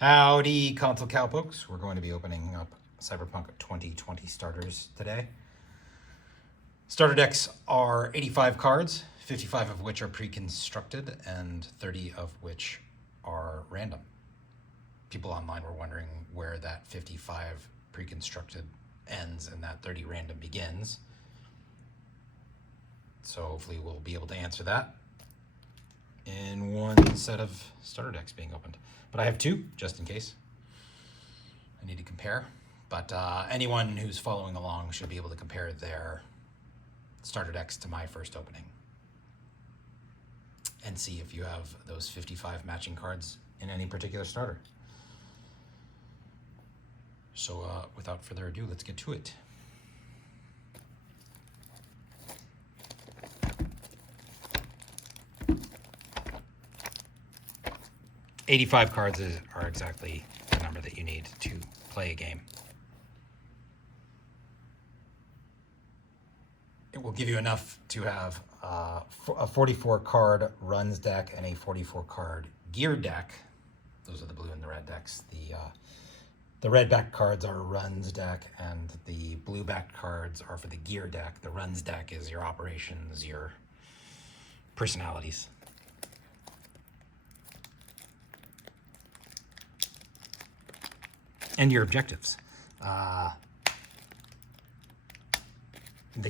Howdy, console cowpokes. We're going to be opening up Cyberpunk 2020 starters today. Starter decks are 85 cards, 55 of which are pre-constructed and 30 of which are random. People online were wondering where that 55 pre-constructed ends and that 30 random begins. So hopefully we'll be able to answer that in one set of starter decks being opened. But I have two, just in case. I need to compare. But anyone who's following along should be able to compare their starter decks to my first opening and see if you have those 55 matching cards in any particular starter. So without further ado, let's get to it. $85 cards are exactly the number that you need to play a game. It will give you enough to have a 44 card runs deck and a 44 card gear deck. Those are the blue and the red decks. The red back cards are runs deck and the blue back cards are for the gear deck. The runs deck is your operations, your personalities. And your objectives. The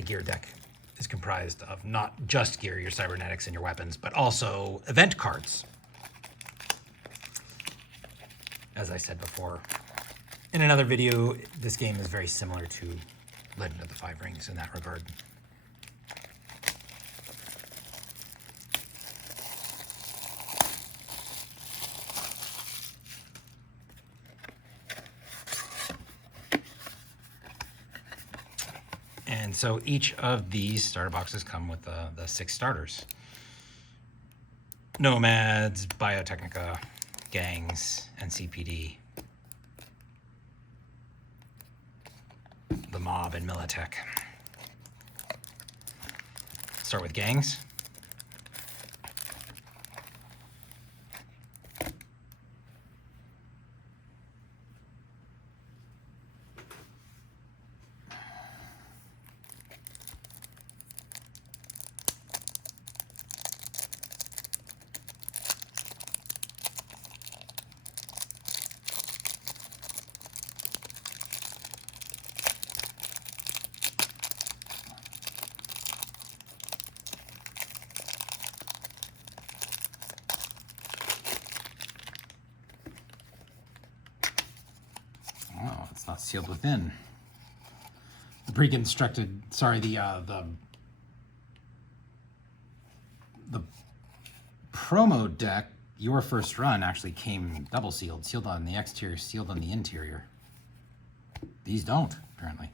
gear deck is comprised of not just gear, your cybernetics and your weapons, but also event cards. As I said before in another video, this game is very similar to Legend of the Five Rings in that regard. And so each of these starter boxes come with the 6 starters. Nomads, Biotechnica, Gangs, NCPD, the Mob, and Militech. Start with Gangs. Oh, it's not sealed within. The pre-constructed, sorry, the promo deck, your first run actually came double sealed, sealed on the exterior, sealed on the interior. These don't, apparently.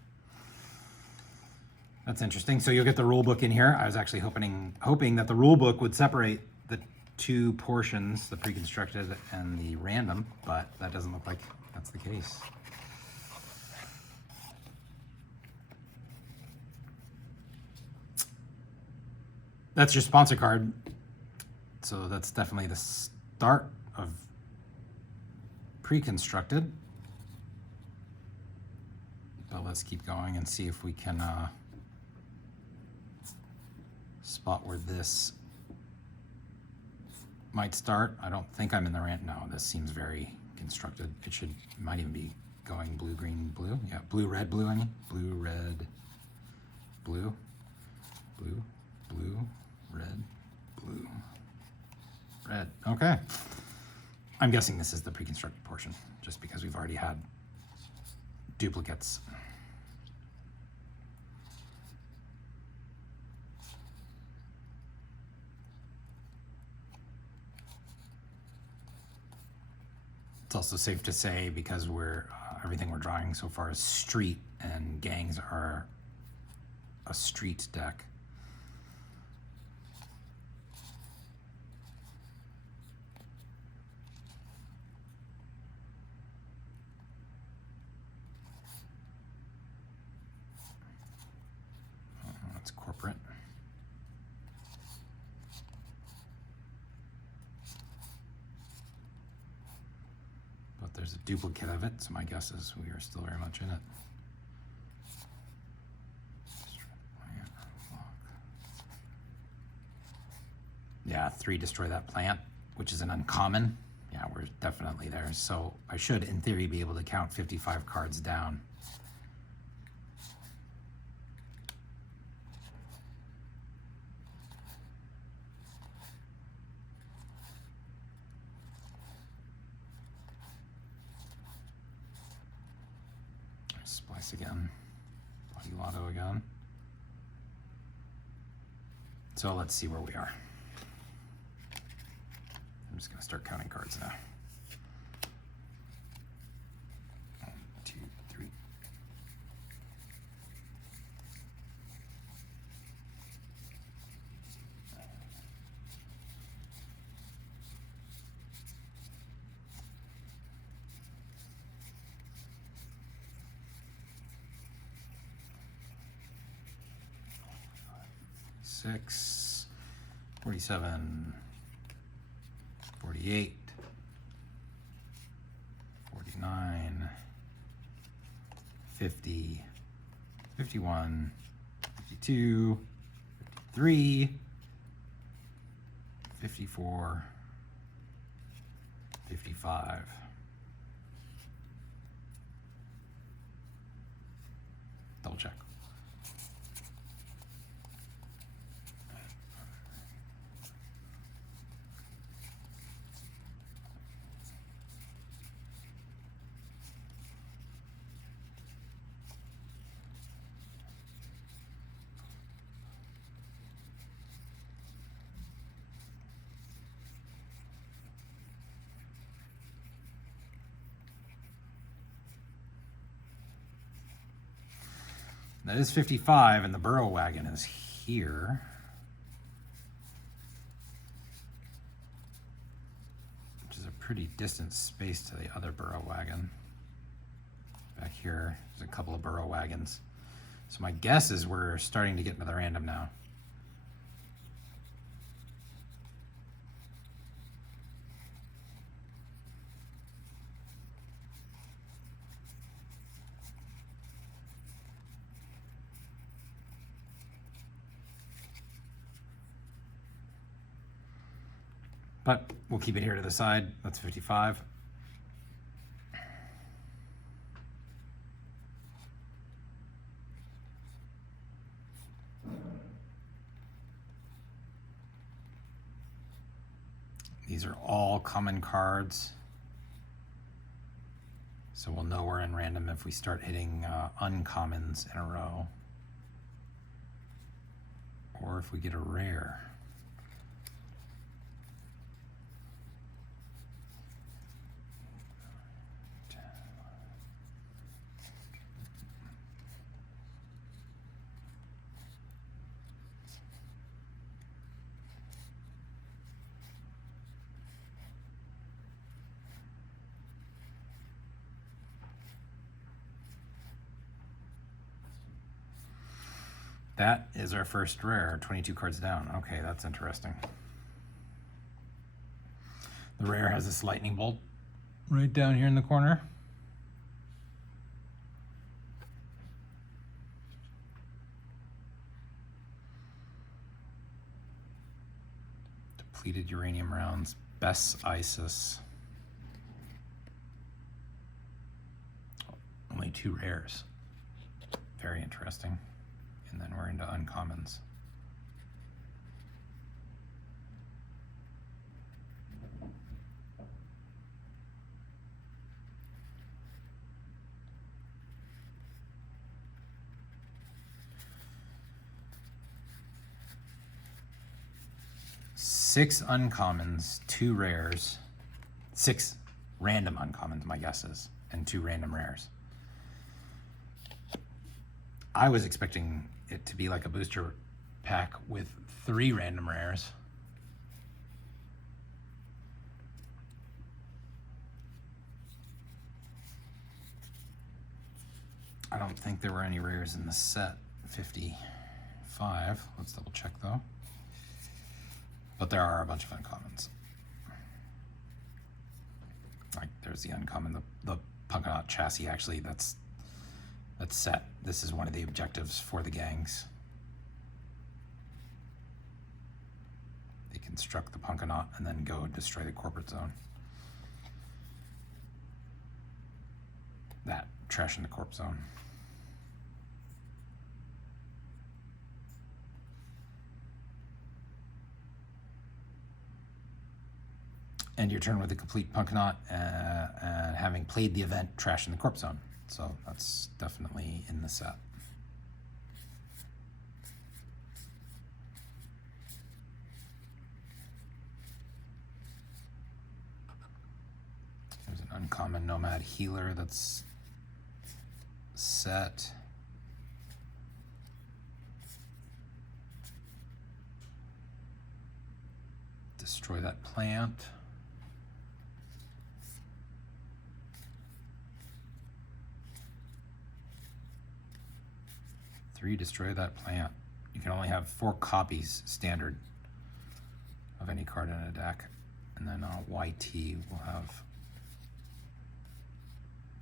That's interesting. So you'll get the rule book in here. I was actually hoping that the rule book would separate the two portions, the pre-constructed and the random, but that doesn't look like that's the case. That's your sponsor card. So that's definitely the start of pre-constructed. But let's keep going and see if we can spot where this might start. I don't think I'm in the rant. No, this seems very constructed. It might even be going blue, green, blue. Yeah, blue, red, blue, I mean. Blue, red, blue, blue, blue, red, blue, red. Okay. I'm guessing this is the pre-constructed portion, just because we've already had duplicates. It's also safe to say, because everything we're drawing so far is street, and Gangs are a street deck. That's corporate. there's a duplicate of it, so my guess is we are still very much in it. Yeah, 3 destroy that plant, which is an uncommon. Yeah, we're definitely there. So I should, in theory, be able to count 55 cards down. Splice again. Body Lotto again. So let's see where we are. I'm just going to start counting cards now. 1, 2, 3. Six, 47, 48, 49, 50, 51, 52, 53, 54, 55. Double check. That is 55, and the burrow wagon is here. Which is a pretty distant space to the other burrow wagon. Back here, there's a couple of burrow wagons. So my guess is we're starting to get into the random now. But we'll keep it here to the side. That's 55. These are all common cards. So we'll know we're in random if we start hitting uncommons in a row. Or if we get a rare. That is our first rare, 22 cards down. Okay, that's interesting. The rare has this lightning bolt right down here in the corner. Depleted uranium rounds, Bess Isis. Only 2 rares. Very interesting. And then we're into uncommons. Six uncommons, 2 rares, 6 random uncommons, my guess is, and 2 random rares. I was expecting it to be like a booster pack with 3 random rares. I don't think there were any rares in the set. 55. Let's double check though. But there are a bunch of uncommons. Like there's the uncommon. The Punkanot chassis, actually, that's set. This is one of the objectives for the gangs. They construct the Punkanot and then go destroy the corporate zone. That, trash in the corp zone. End your turn with a complete Punkanot and having played the event, trash in the corp zone. So that's definitely in the set. There's an uncommon Nomad healer that's set. Destroy that plant. Destroy that plant. You can only have 4 copies standard of any card in a deck, and then YT will have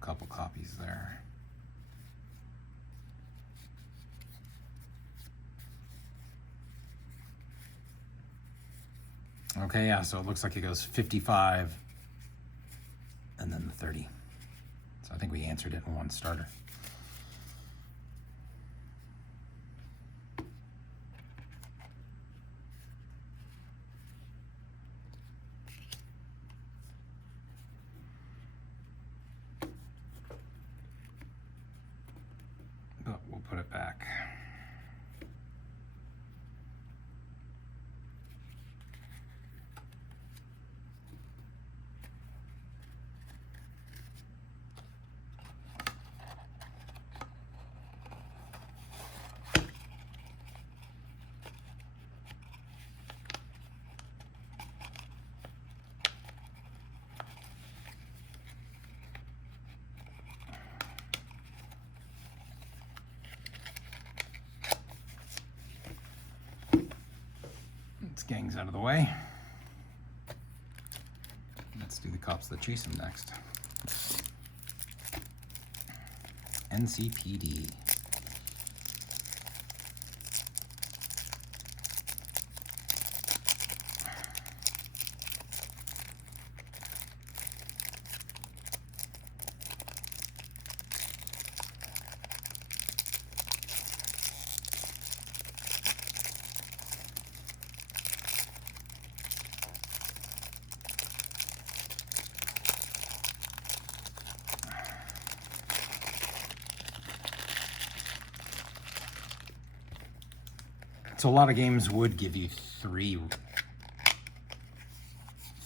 a couple copies there. Okay, yeah, so it looks like it goes 55 and then the 30. So I think we answered it in one starter. But we'll put it back. Gangs out of the way. Let's do the cops that chase him next. NCPD. So a lot of games would give you three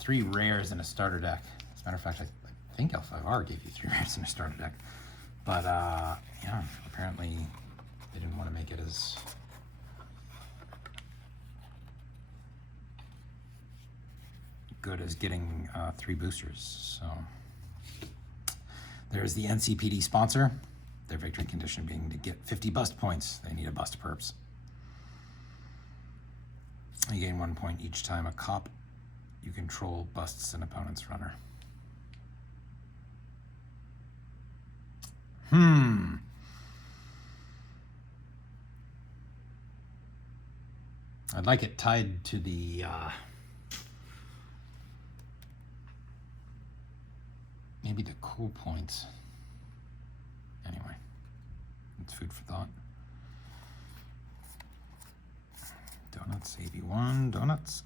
rares in a starter deck. As a matter of fact, I think L5R gave you 3 rares in a starter deck. But yeah, apparently they didn't want to make it as good as getting 3 boosters. So there's the NCPD sponsor. Their victory condition being to get 50 bust points. They need a bust perps. You gain 1 point each time a cop you control busts an opponent's runner. I'd like it tied to the maybe the cool points. Anyway, it's food for thought. Donuts, AB1, donuts.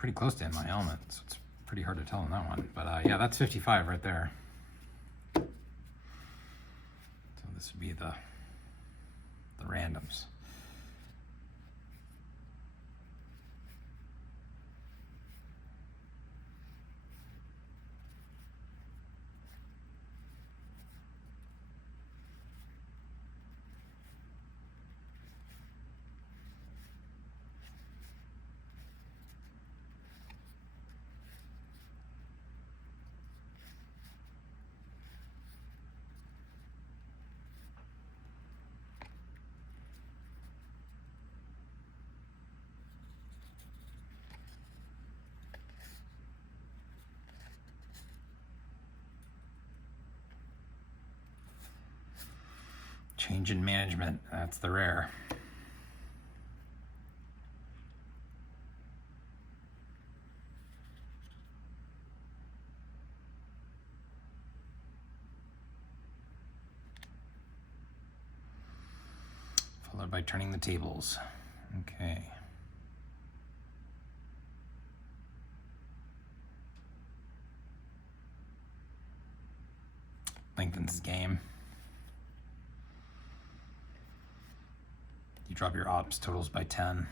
pretty close to in my element, so it's pretty hard to tell on that one. But yeah, that's 55 right there. So this would be the randoms. Change in management, that's the rare. Followed by turning the tables. Okay. Lengthens game. You drop your ops totals by 10.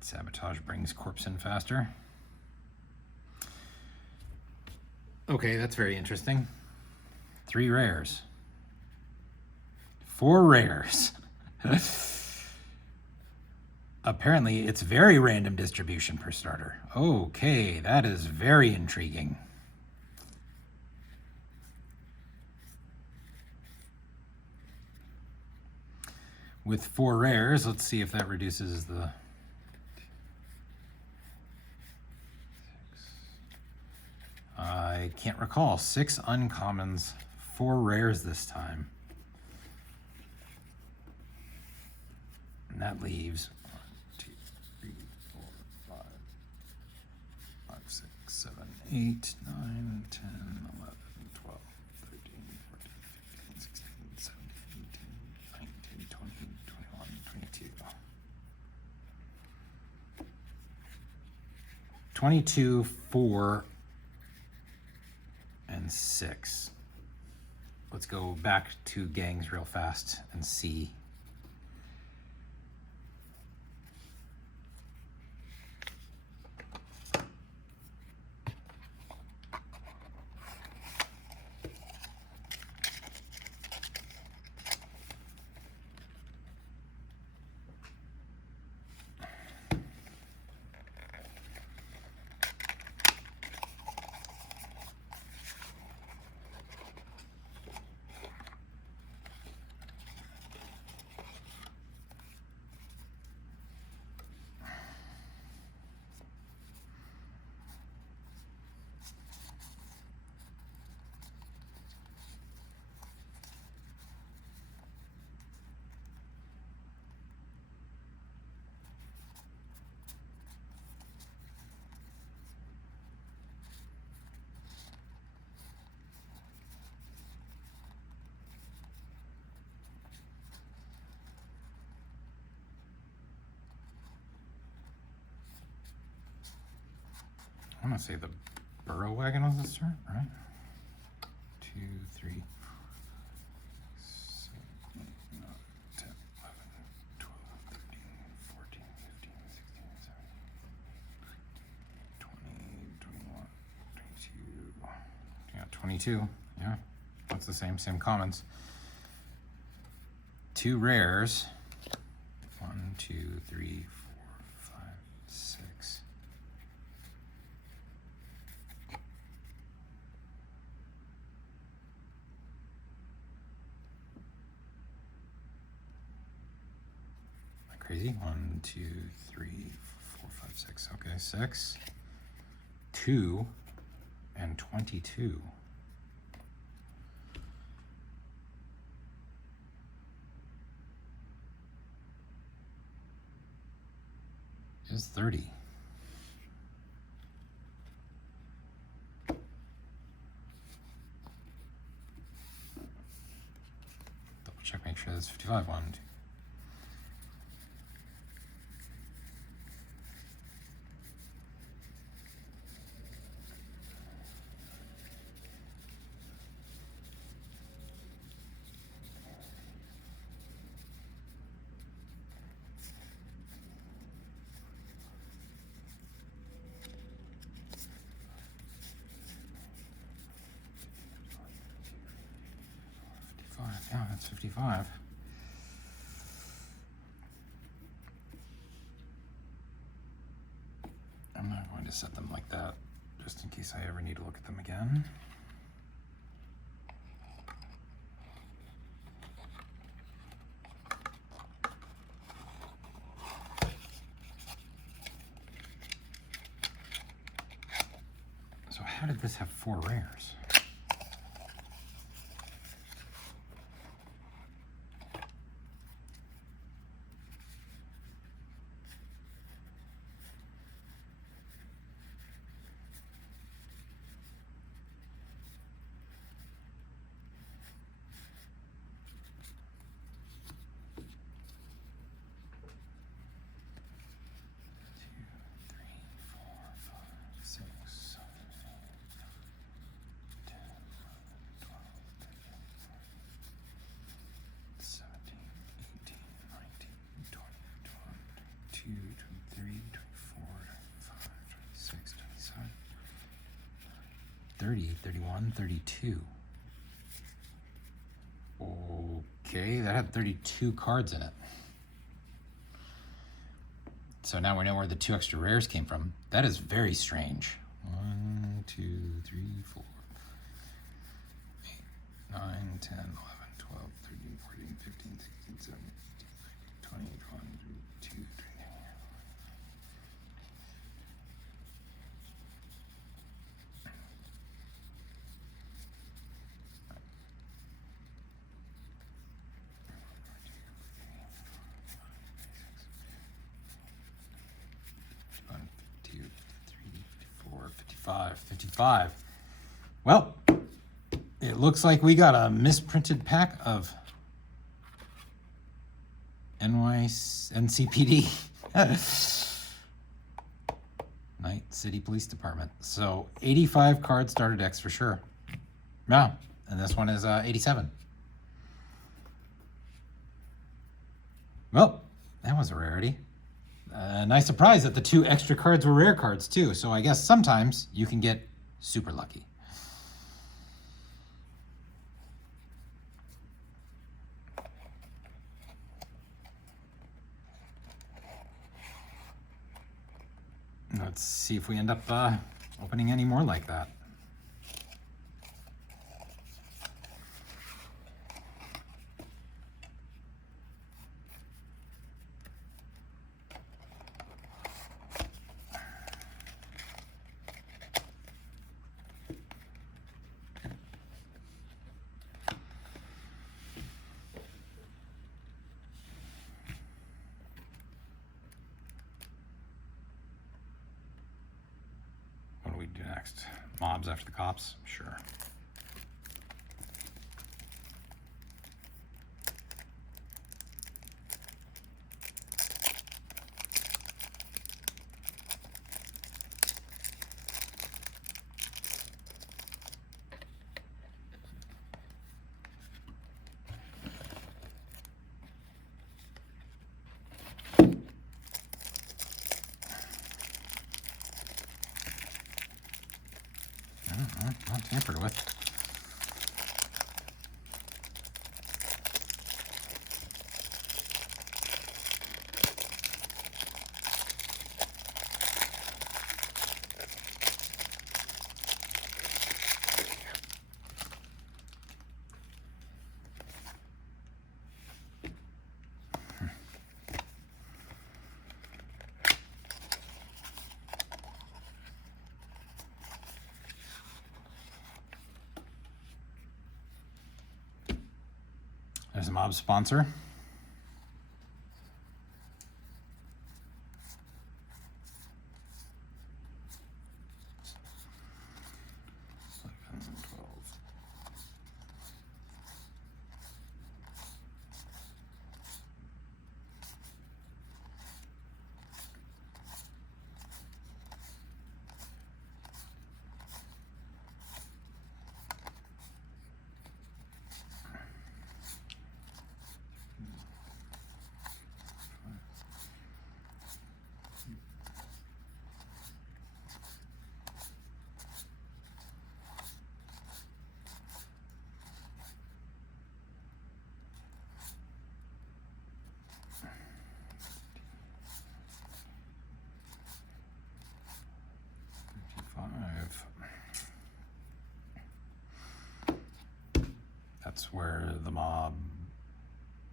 Sabotage brings corpse in faster. Okay, that's very interesting. 3 rares. 4 rares. Apparently, it's very random distribution per starter. Okay, that is very intriguing. With 4 rares, let's see if that reduces the... I can't recall. 6 uncommons, 4 rares this time. And that leaves 1, 2, 3, 4, 5, 5, 6, 7, 8, 9, 10, 11, 12, 13, 14, 15, 16, 17, 18, 19, 20, 21, 22. 22, 4, and 6. Let's go back to gangs real fast and see. I want to say the burrow wagon was the start, right? 2, 3, 4, 7, 8, 9, 10, 11, 12, 13, 14, 15, 16, 17, 20, 21, 22. Yeah, 22. Yeah, that's the same commons. 2 rares. 1, 2, 3, 4, 5, 6. Crazy. 1, 2, 3, 4, 5, 6. Okay, 6, 2, and 22. Is 30. sure that's 55. 1, 2. Yeah, that's 55. I'm not going to set them like that, just in case I ever need to look at them again. So how did this have 4 rares? $30, $31, $32. Okay, that had 32 cards in it. So now we know where the 2 extra rares came from. That is very strange. 1, 2, 3, 4, 8, 9, 10, 11, 12, 13, 14, 15, 16, 17, 18, 19, 20, 21, 22, 23. $55. Well, it looks like we got a misprinted pack of NCPD. Night City Police Department. So 85 card starter decks for sure. Yeah, and this one is 87. Well, that was a rarity. Nice surprise that the 2 extra cards were rare cards too. So I guess sometimes you can get super lucky. Let's see if we end up opening any more like that. What do we do next? Mobs after the cops? Sure. Not tampered with. There's a mob sponsor. That's where the mob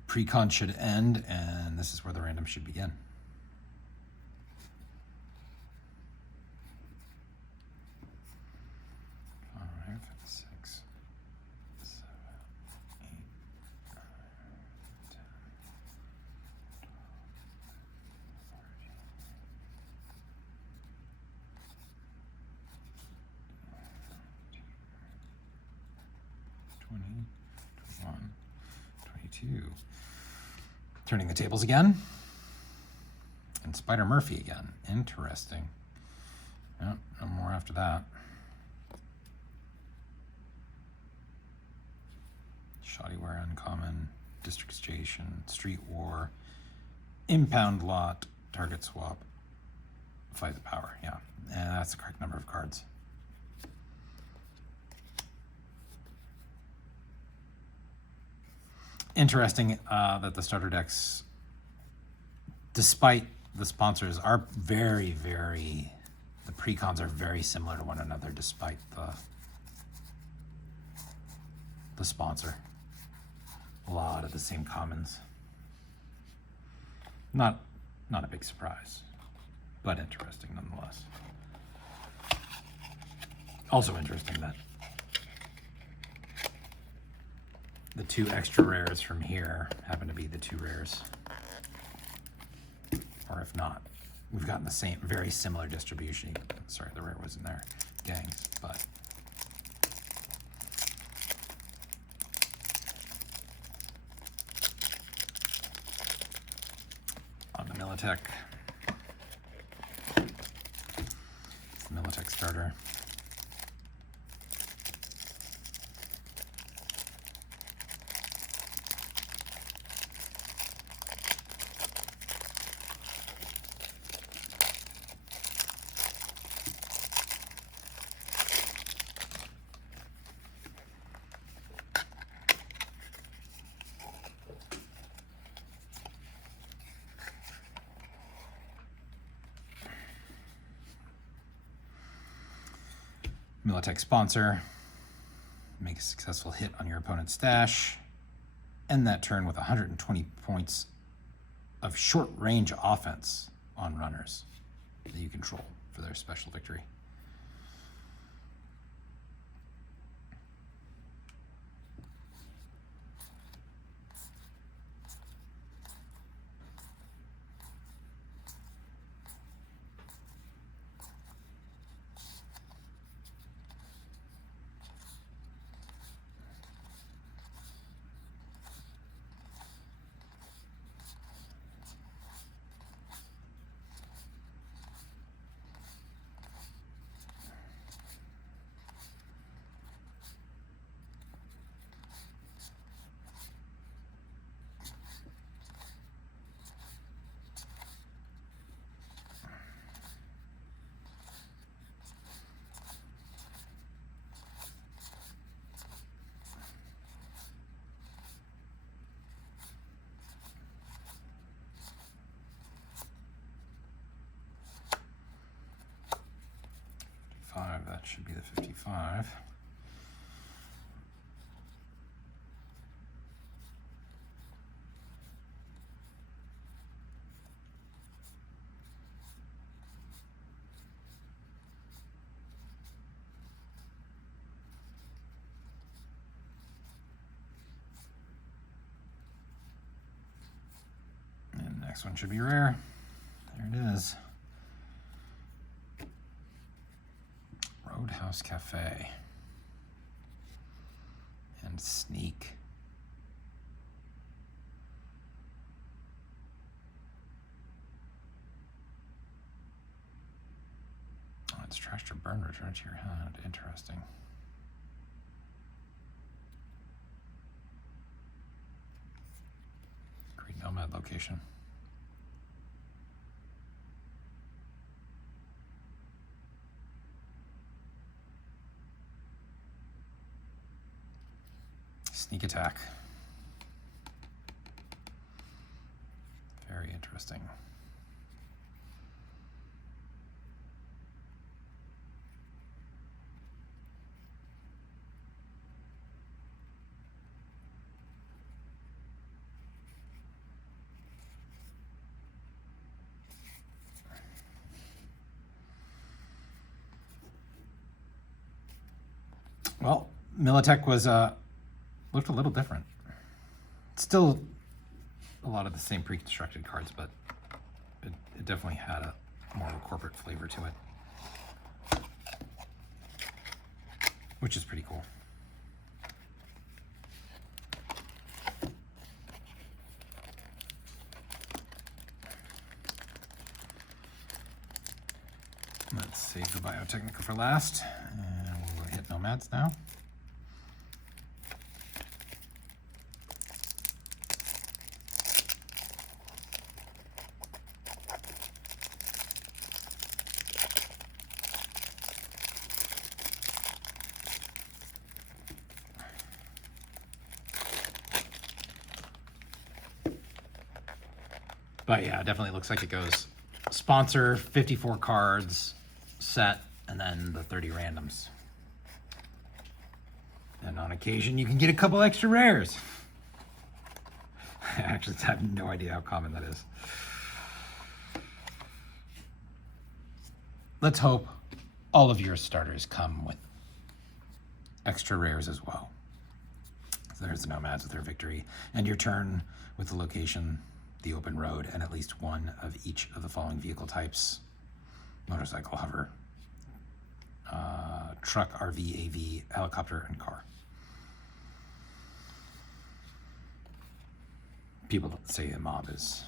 precon should end, and this is where the random should begin. Turning the tables again. And Spider Murphy again. Interesting. Yep, no more after that. Shottyware uncommon. District Station. Street War. Impound Lot. Target Swap. Fight the Power. Yeah, and that's the correct number of cards. Interesting that the starter decks, despite the sponsors, are very, the precons are very similar to one another despite the sponsor. A lot of the same commons. Not a big surprise, but interesting nonetheless. Also interesting that the two extra rares from here happen to be the two rares. Or if not, we've gotten the same, very similar distribution. Sorry, the rare wasn't there, gangs, but. On the Militech. It's the Militech starter. Militech sponsor, make a successful hit on your opponent's stash, end that turn with 120 points of short-range offense on runners that you control for their special victory. That should be the 55. And the next one should be rare. There it is. Roadhouse Cafe and Sneak. Oh, it's trash to burn, return to your hand. Interesting. Great Nomad location. Sneak attack. Very interesting. Well, Militech was looked a little different. Still a lot of the same pre-constructed cards, but it definitely had a more of a corporate flavor to it, which is pretty cool. Let's save the Biotechnica for last, and we'll hit Nomads now. But yeah, it definitely looks like it goes sponsor, 54 cards, set, and then the 30 randoms. And on occasion, you can get a couple extra rares. I actually have no idea how common that is. Let's hope all of your starters come with extra rares as well. So there's the Nomads with their victory. And your turn with the location, the open road, and at least one of each of the following vehicle types: motorcycle, hover, truck, RV, AV, helicopter, and car. People say the mob is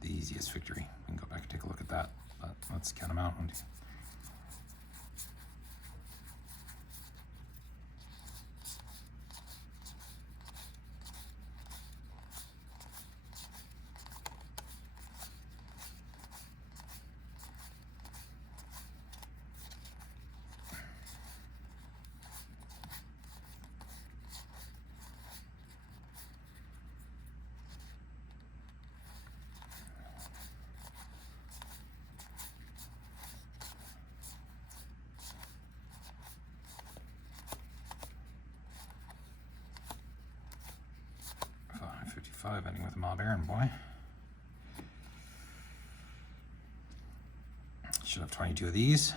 the easiest victory. We can go back and take a look at that, but let's count them out. 1, 2. 5, ending with a mob Aaron boy. Should have 22 of these.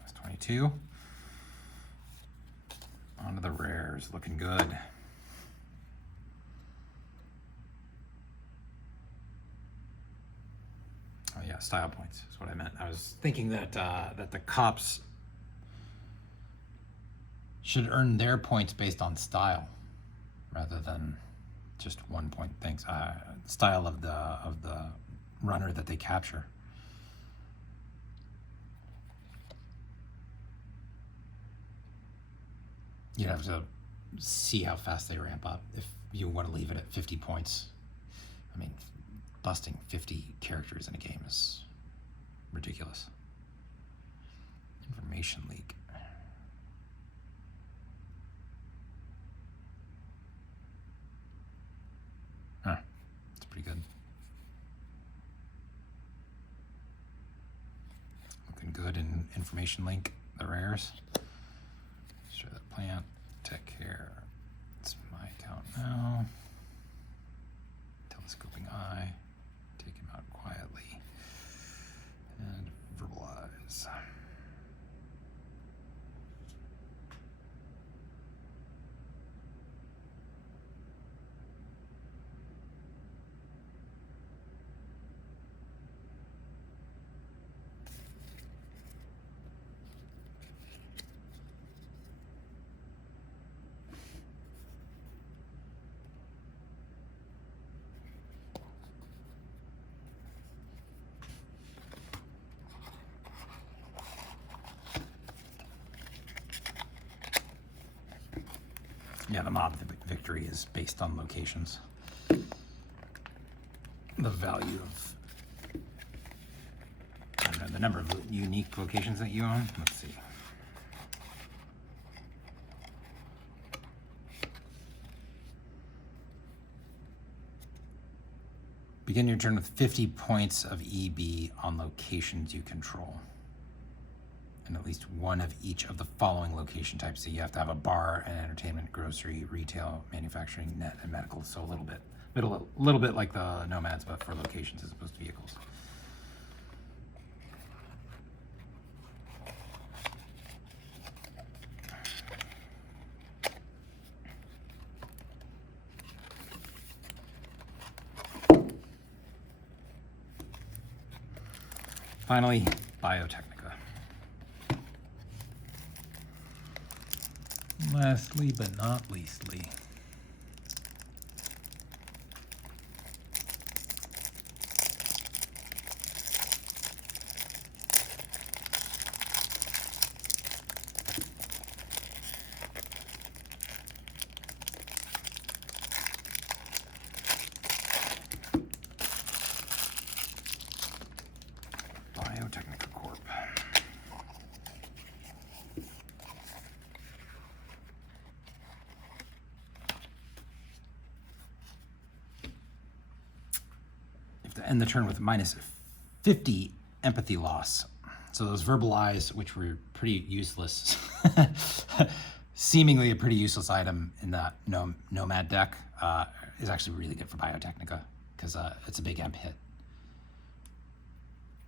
That's 22. On to the rares, looking good. Oh yeah, style points is what I meant. I was thinking that that the cops should earn their points based on style, rather than just 1 point things. Style of the runner that they capture. You'd have to see how fast they ramp up if you want to leave it at 50 points. I mean, busting 50 characters in a game is ridiculous. Information leak. Huh, that's pretty good. Looking good in information link, the rares. Sure that plant, tech care. It's my account now. Telescoping eye. Take him out quietly. And verbalize. Yeah, the mob victory is based on locations. The value of, I don't know, the number of unique locations that you own. Let's see. Begin your turn with 50 points of EB on locations you control. And at least one of each of the following location types. So you have to have a bar, an entertainment, grocery, retail, manufacturing, net, and medical. So a little bit like the Nomads, but for locations as opposed to vehicles. Finally, Biotechnica. Lastly but not leastly. Biotechnica Corp. You have to end the turn with minus 50 empathy loss. So those verbalize, which were pretty useless, seemingly a pretty useless item in that Nomad deck, is actually really good for Biotechnica because it's a big emp hit.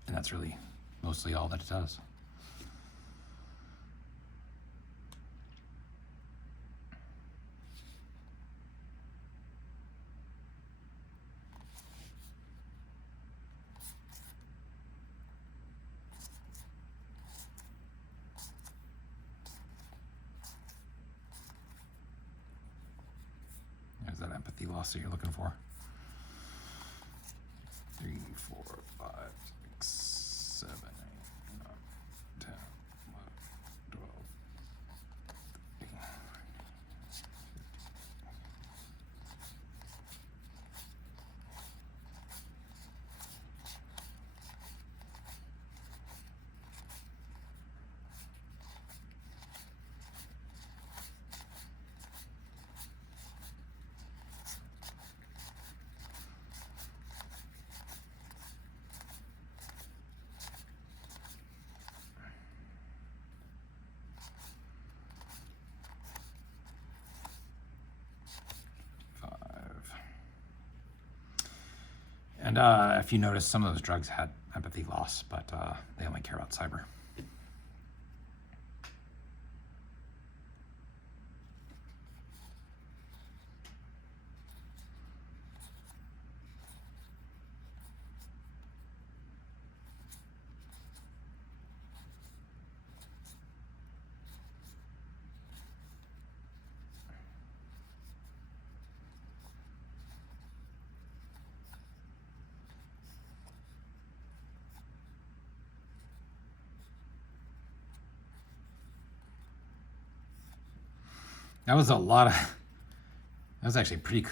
And that's really mostly all that it does. There's that empathy loss that you're looking for. 3, 4, 5, 6, 7, 8, 9, 10, 11, 12, 13. And if you notice, some of those drugs had empathy loss, but they only care about cyber. That was a lot of, that was actually a pretty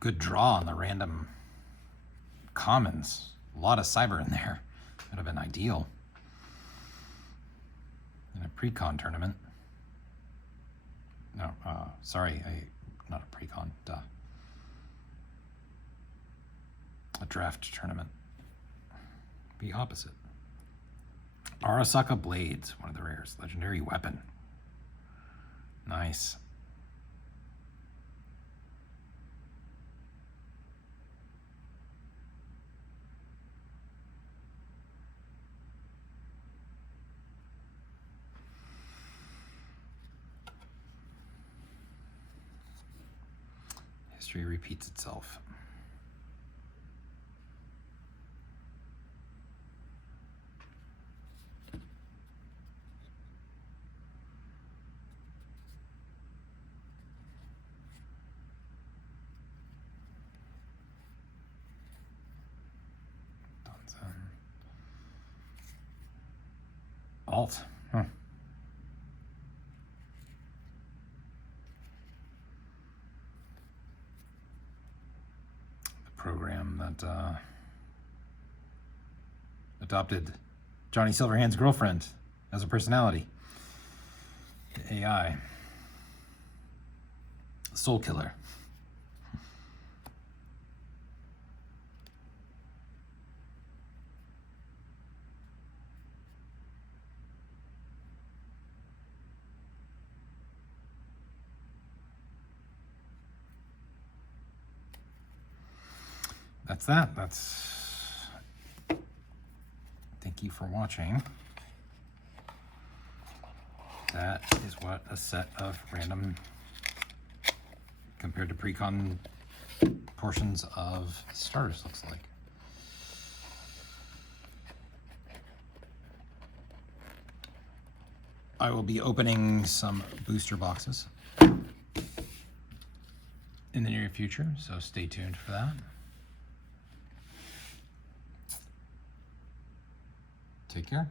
good draw on the random commons. A lot of cyber in there. Would have been ideal in a pre-con tournament. No, sorry, not a pre-con, duh. A draft tournament. Be opposite. Arasaka Blades, one of the rares. Legendary weapon. Nice. History repeats itself. Alt. Huh. The program that adopted Johnny Silverhand's girlfriend as a personality. The AI. Soul Killer. that's that. Thank you for watching. That is what a set of random compared to pre-con portions of starters looks like. I will be opening some booster boxes in the near future, so stay tuned for that. Take care.